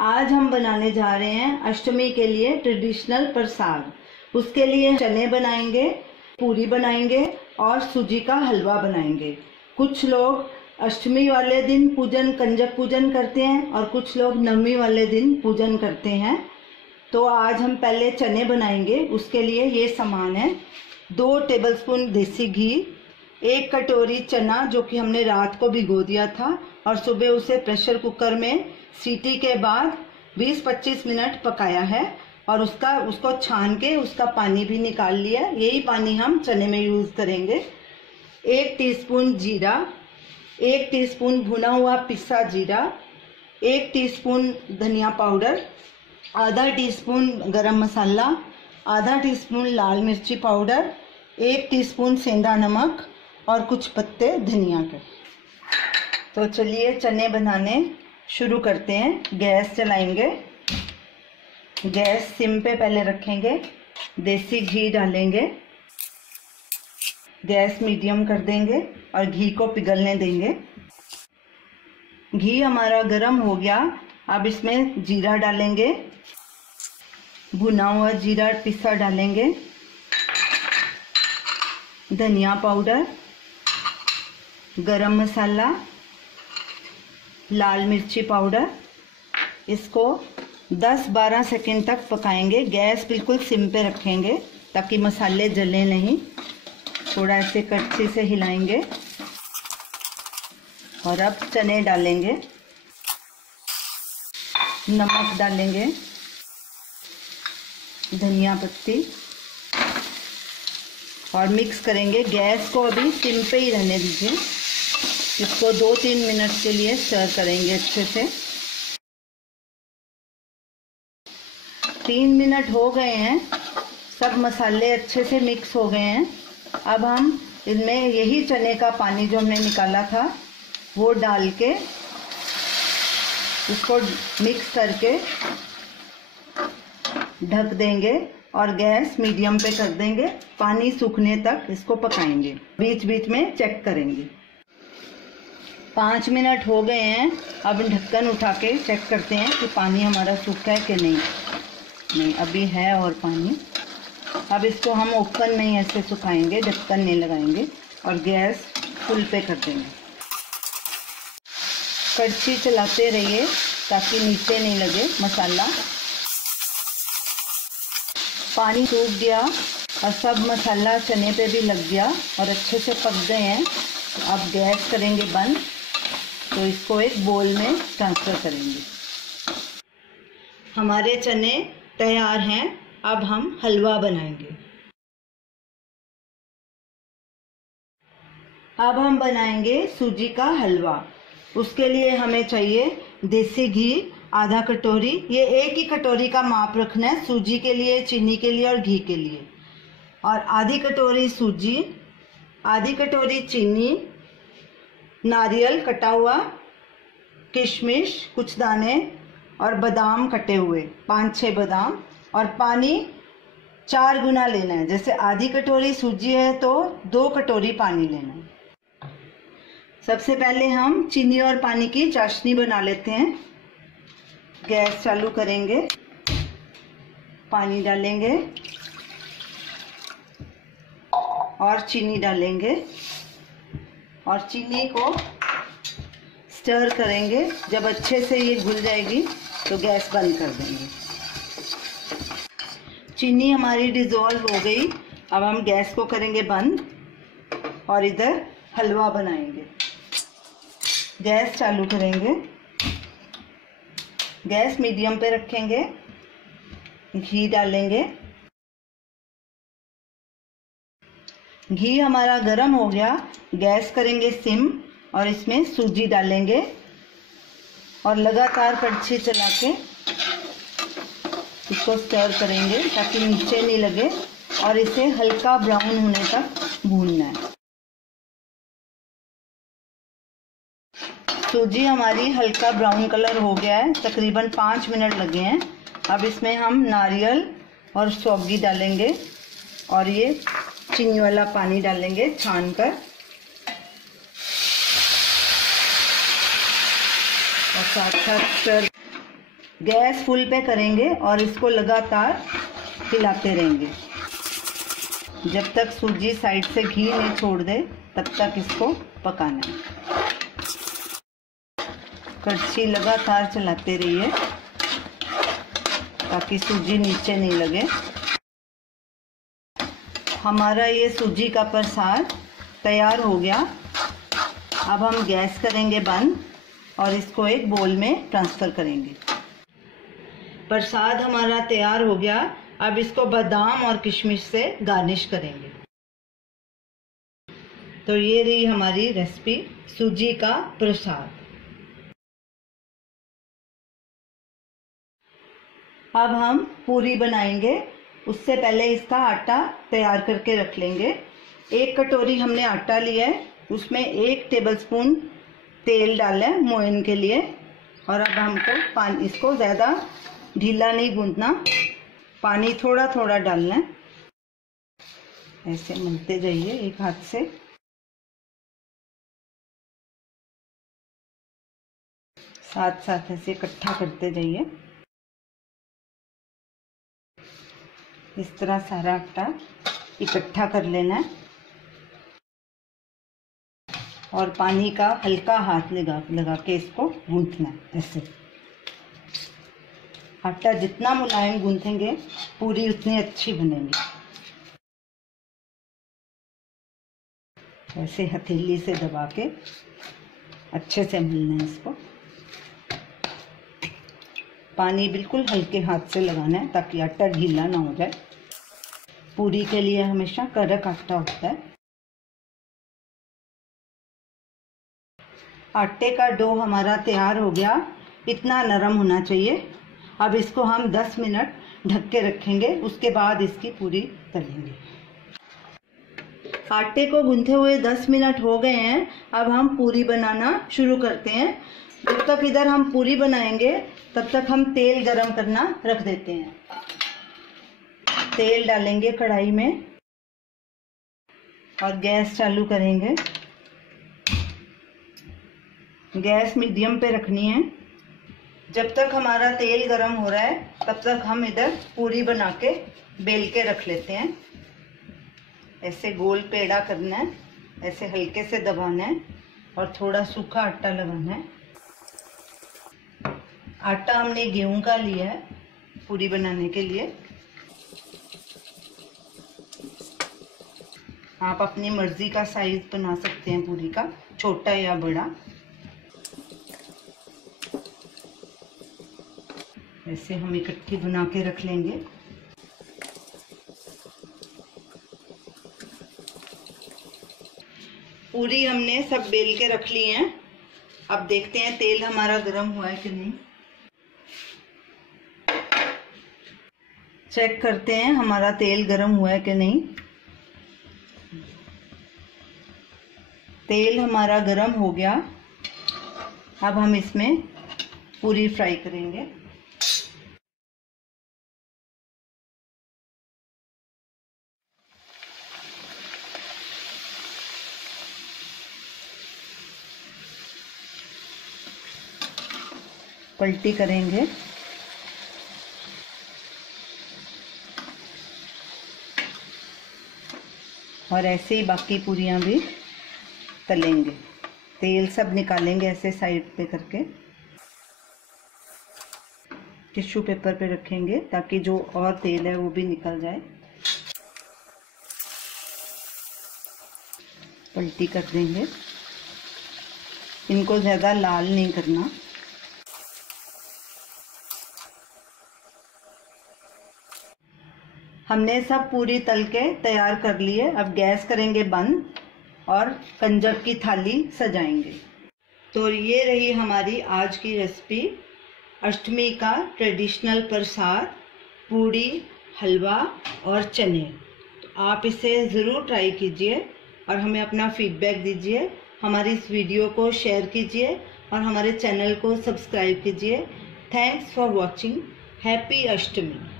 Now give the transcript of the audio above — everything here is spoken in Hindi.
आज हम बनाने जा रहे हैं अष्टमी के लिए ट्रेडिशनल प्रसाद। उसके लिए चने बनाएंगे, पूरी बनाएंगे और सूजी का हलवा बनाएंगे। कुछ लोग अष्टमी वाले दिन कंजक पूजन करते हैं और कुछ लोग नवमी वाले दिन पूजन करते हैं। तो आज हम पहले चने बनाएंगे। उसके लिए ये सामान है: 2 टेबलस्पून देसी घी, 1 कटोरी चना जो कि हमने रात को भिगो दिया था और सुबह उसे प्रेशर कुकर में सीटी के बाद 20-25 मिनट पकाया है और उसको छान के उसका पानी भी निकाल लिया। यही पानी हम चने में यूज़ करेंगे। 1 टीस्पून जीरा, 1 टीस्पून भुना हुआ पिसा जीरा, 1 टीस्पून धनिया पाउडर, आधा टीस्पून गरम मसाला, आधा टीस्पून लाल मिर्ची पाउडर, 1 टीस्पून सेंधा नमक और कुछ पत्ते धनिया के। तो चलिए चने बनाने शुरू करते हैं। गैस चलाएंगे, गैस सिम पे पहले रखेंगे, देसी घी डालेंगे, गैस मीडियम कर देंगे और घी को पिघलने देंगे। घी हमारा गर्म हो गया। अब इसमें जीरा डालेंगे, भुना हुआ जीरा पिसा डालेंगे, धनिया पाउडर, गरम मसाला, लाल मिर्ची पाउडर। इसको 10-12 सेकंड तक पकाएंगे। गैस बिल्कुल सिम पे रखेंगे ताकि मसाले जले नहीं। थोड़ा ऐसे कड़छी से हिलाएंगे और अब चने डालेंगे, नमक डालेंगे, धनिया पत्ती और मिक्स करेंगे। गैस को अभी सिम पे ही रहने दीजिए। इसको 2-3 मिनट के लिए स्टर करेंगे अच्छे से। 3 मिनट हो गए हैं, सब मसाले अच्छे से मिक्स हो गए हैं। अब हम इनमें यही चने का पानी जो हमने निकाला था वो डाल के इसको मिक्स करके ढक देंगे और गैस मीडियम पे कर देंगे। पानी सूखने तक इसको पकाएंगे, बीच बीच में चेक करेंगे। 5 मिनट हो गए हैं। अब ढक्कन उठा के चेक करते हैं कि पानी हमारा सूखा है कि नहीं, अभी है और पानी। अब इसको हम ओपन में ही ऐसे सुखाएंगे, ढक्कन नहीं लगाएंगे और गैस फुल पे कर देंगे। कड़छी चलाते रहिए ताकि नीचे नहीं लगे मसाला। पानी सूख गया और सब मसाला चने पे भी लग गया और अच्छे से पक गए हैं। अब गैस करेंगे बंद। तो इसको एक बोल में ट्रांसफ़र करेंगे। हमारे चने तैयार हैं। अब हम हलवा बनाएंगे। अब हम बनाएंगे सूजी का हलवा। उसके लिए हमें चाहिए देसी घी आधा कटोरी। ये एक ही कटोरी का माप रखना है, सूजी के लिए, चीनी के लिए और घी के लिए। और आधी कटोरी सूजी, आधी कटोरी चीनी, नारियल कटा हुआ, किशमिश कुछ दाने और बादाम कटे हुए 5-6 बादाम। और पानी 4 गुना लेना है। जैसे आधी कटोरी सूजी है तो 2 कटोरी पानी लेना है। सबसे पहले हम चीनी और पानी की चाशनी बना लेते हैं। गैस चालू करेंगे, पानी डालेंगे और चीनी डालेंगे और चीनी को स्टर करेंगे। जब अच्छे से ये घुल जाएगी तो गैस बंद कर देंगे। चीनी हमारी डिज़ोल्व हो गई। अब हम गैस को करेंगे बंद और इधर हलवा बनाएंगे। गैस चालू करेंगे, गैस मीडियम पे रखेंगे, घी डालेंगे। घी हमारा गर्म हो गया। गैस करेंगे सिम और इसमें सूजी डालेंगे और लगातार कड़छी चला के इसको स्टर करेंगे ताकि नीचे नहीं लगे और इसे हल्का ब्राउन होने तक भूनना है। सूजी हमारी हल्का ब्राउन कलर हो गया है, तकरीबन 5 मिनट लगे हैं। अब इसमें हम नारियल और सौगी डालेंगे और ये चीनी वाला पानी डालेंगे छान कर और साथ साथ गैस फुल पे करेंगे और इसको लगातार हिलाते रहेंगे जब तक सूजी साइड से घी नहीं छोड़ दे, तब तक इसको पकाना है। कड़छी लगातार चलाते रहिए ताकि सूजी नीचे नहीं लगे। हमारा ये सूजी का प्रसाद तैयार हो गया। अब हम गैस करेंगे बंद और इसको एक बोल में ट्रांसफ़र करेंगे। प्रसाद हमारा तैयार हो गया। अब इसको बादाम और किशमिश से गार्निश करेंगे। तो ये रही हमारी रेसिपी, सूजी का प्रसाद। अब हम पूरी बनाएंगे। उससे पहले इसका आटा तैयार करके रख लेंगे। 1 कटोरी हमने आटा लिया है, उसमें 1 टेबलस्पून तेल डाला है मोयन के लिए। और अब हमको इसको ज़्यादा ढीला नहीं गूंथना, पानी थोड़ा थोड़ा डालना है। ऐसे मलते जाइए एक हाथ से। साथ साथ ऐसे इकट्ठा करते जाइए। इस तरह सारा आटा इकट्ठा कर लेना है और पानी का हल्का हाथ लगा के इसको गूंथना है। ऐसे आटा जितना मुलायम गूंथेंगे पूरी उतनी अच्छी बनेगी। ऐसे हथेली से दबा के अच्छे से मलना है इसको। पानी बिल्कुल हल्के हाथ से लगाना है ताकि आटा ढीला ना हो जाए। पूरी के लिए हमेशा कड़क आटा होता है। आटे का डो हमारा तैयार हो गया। इतना नरम होना चाहिए। अब इसको हम 10 मिनट ढक के रखेंगे, उसके बाद इसकी पूरी तलेंगे। आटे को गूंथे हुए 10 मिनट हो गए हैं। अब हम पूरी बनाना शुरू करते हैं। जब तक इधर हम पूरी बनाएंगे तब तक हम तेल गरम करना रख देते हैं। तेल डालेंगे कढ़ाई में और गैस चालू करेंगे। गैस मीडियम पे रखनी है। जब तक हमारा तेल गरम हो रहा है तब तक हम इधर पूरी बना के बेल के रख लेते हैं। ऐसे गोल पेड़ा करना है, ऐसे हल्के से दबाना है और थोड़ा सूखा आटा लगाना है। आटा हमने गेहूं का लिया है पूरी बनाने के लिए। आप अपनी मर्जी का साइज बना सकते हैं पूरी का, छोटा या बड़ा। ऐसे हम इकट्ठी बना के रख लेंगे। पूरी हमने सब बेल के रख ली हैं। अब देखते हैं तेल हमारा गर्म हुआ है कि नहीं। चेक करते हैं हमारा तेल गर्म हुआ है कि नहीं। तेल हमारा गर्म हो गया। अब हम इसमें पूरी फ्राई करेंगे। पलटी करेंगे। और ऐसे ही बाकी पूरियां भी तलेंगे। तेल सब निकालेंगे ऐसे साइड पे करके। टिश्यू पेपर पे रखेंगे ताकि जो और तेल है वो भी निकल जाए। पलटी कर देंगे। इनको ज़्यादा लाल नहीं करना। हमने सब पूरी तल के तैयार कर लिए। अब गैस करेंगे बंद और कंजक की थाली सजाएंगे। तो ये रही हमारी आज की रेसिपी, अष्टमी का ट्रेडिशनल प्रसाद, पूड़ी, हलवा और चने। तो आप इसे ज़रूर ट्राई कीजिए और हमें अपना फीडबैक दीजिए। हमारी इस वीडियो को शेयर कीजिए और हमारे चैनल को सब्सक्राइब कीजिए। Thanks for watching. Happy Ashtami.